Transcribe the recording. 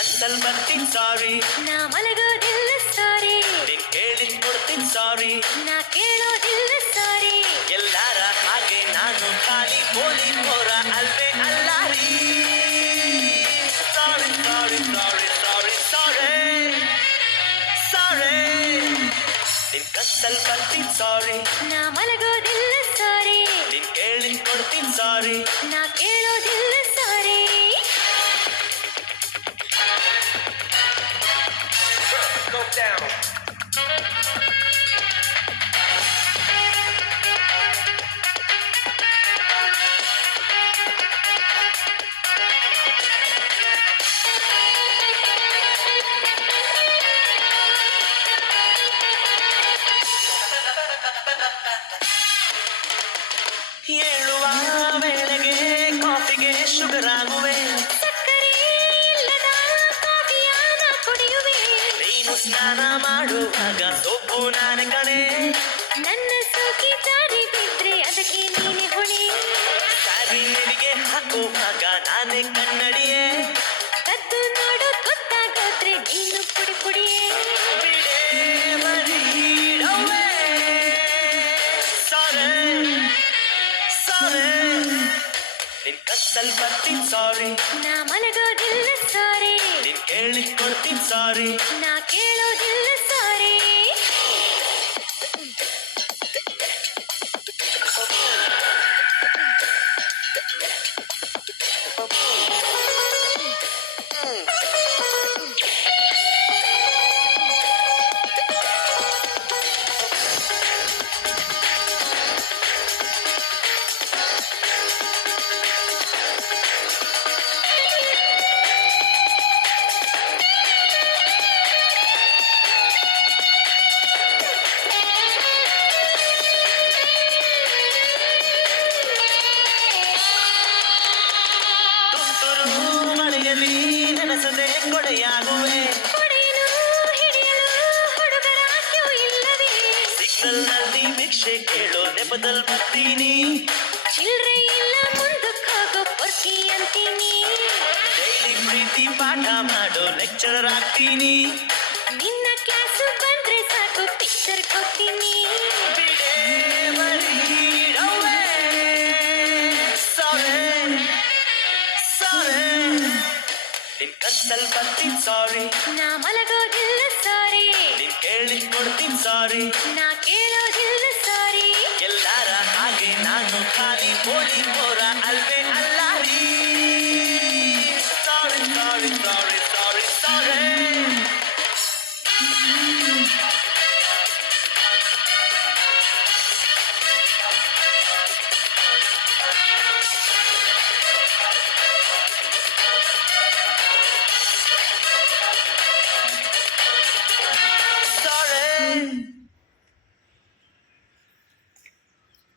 ಕತ್ತಲ್ ಬರ್ತೀನಿ ಸಾರಿ, ನಾ ಮಲಗೋದಿಲ್ಲ ಸಾರಿ, ನೀನ್ ಕೇಳಿದ್ ಕೊಡ್ತೀನಿ ಸಾರಿ, ನಾ ಕೇಳೋದಿಲ್ಲ ಸಾರಿ. ಎಲ್ಲಾರ ಹಾಗೆ ನಾನು ಖಾಲಿ ಬೋಳಿ ಮೋರ ಅಲ್ವೇ ಅಲ್ಲ ರೀ. ಸಾರಿ ಸಾರಿ ಸಾರಿ ಸಾರಿ ಸಾರಿ ಸಾರಿ, ನಿನ್ ಕತ್ತಲ್ ಬರ್ತೀನಿ ಸಾರಿ, ನಾ ಮಲಗೋದಿಲ್ಲ ಸಾರಿ, ನೀನ್ ಕೇಳಿದ್ ಕೊಡ್ತೀನಿ ಸಾರಿ, ನಾ ಕೇಳೋದಿಲ್ಲ ಸಾರಿ. Go down. ಏಳುವ ವೇಳೆಗೆ ಕಾಫಿಗೆ ಶುಗರ್ ಆಗುವೆ, ಸಕ್ಕರೆ ಇಲ್ಲದ ಕಾಫಿಯಾನ ಕುಡಿಯುವೆ, ನೀನು ಸ್ನಾನ ಮಾಡುವಾಗ ಸೊಪ್ಪು ನಾನೇ ಕಣೆ, ನನ್ನ ಸೋಕಿ ಜಾರಿ ಬಿದ್ರೆ ಅದಕ್ಕೆ ನೀನೆ ಹೊಣೆ, ಸಾರಿ ನಿನಗೆ ಹಾಕುವಾಗ ನಾನೇ ಕನ್ನಡಿಯೇ, ಕದ್ದು ನೋಡೋದ್ ಗೊತ್ತಾಗೋದ್ರೆ ನೀನು ಪುಡಿ ಪುಡಿಯೇ. ಬಿಡೆ ಬರೀಡವೇ. ಸಾರಿ ಸಾರಿ, ನಿನ್ ಕತ್ತಲ್ ಬರ್ತೀನಿ ಸಾರಿ, ನಾ ಮಲಗೋದಿಲ್ಲ ಸಾರಿ, ನೀನ್ ಕೇಳಿದ್ ಕೊಡ್ತೀನಿ ಸಾರಿ, ನಾ ಕೇಳೋದಿಲ್ಲ ಸಾರಿ. ತುಂತುರು ಮಳೆಯಲ್ಲಿ ನೆನೆಸದೆ ಕೊಡೆಯಾಗುವೆ, ಹೊಡೆಯಲು ಹಿಡಿಯಲು ಹುಡುಗರ ಕ್ಯೂ ಇಲ್ಲವೇ, ಸಿಗ್ನಲ್ ನಲ್ಲಿ ಭಿಕ್ಷೆ ಕೇಳೋ ನೆಪದಲ್ಲಿ ಬರ್ತೀನಿ, ಚಿಲ್ರೆ ಇಲ್ಲ ಮುಂದಕ್ಕೋಗೋ ಪೊರ್ಕಿ ಅಂತೀನಿ, ಡೈಲಿ ಪ್ರೀತಿ ಪಾಠ ಮಾಡೋ ಲೆಕ್ಚರರ್ ಆಗ್ತೀನಿ, ನಿನ್ನ ಕ್ಲಾಸು ಬಂದ್ರೆ ಸಾಕು ಪಿಕ್ಚರ್ ಕೊಡ್ತೀನಿ. ಬಿಡೆ ಬರೀಡವೇ. ಸಾರಿ ಸಾರಿ, ನಿನ್ ಕತ್ತಲ್ ಬರ್ತೀನಿ ಸಾರಿ, ನಾ ಮಲಗೋದಿಲ್ಲ ಸಾರಿ, ನೀನ್ ಕೇಳಿದ್ ಕೊಡ್ತೀನಿ ಸಾರಿ, ನಾ ಕೇಳೋದಿಲ್ಲ ಸಾರಿ. ಎಲ್ಲಾರ ಹಾಗೆ ನಾನು ಖಾಲಿ ಬೋಳಿ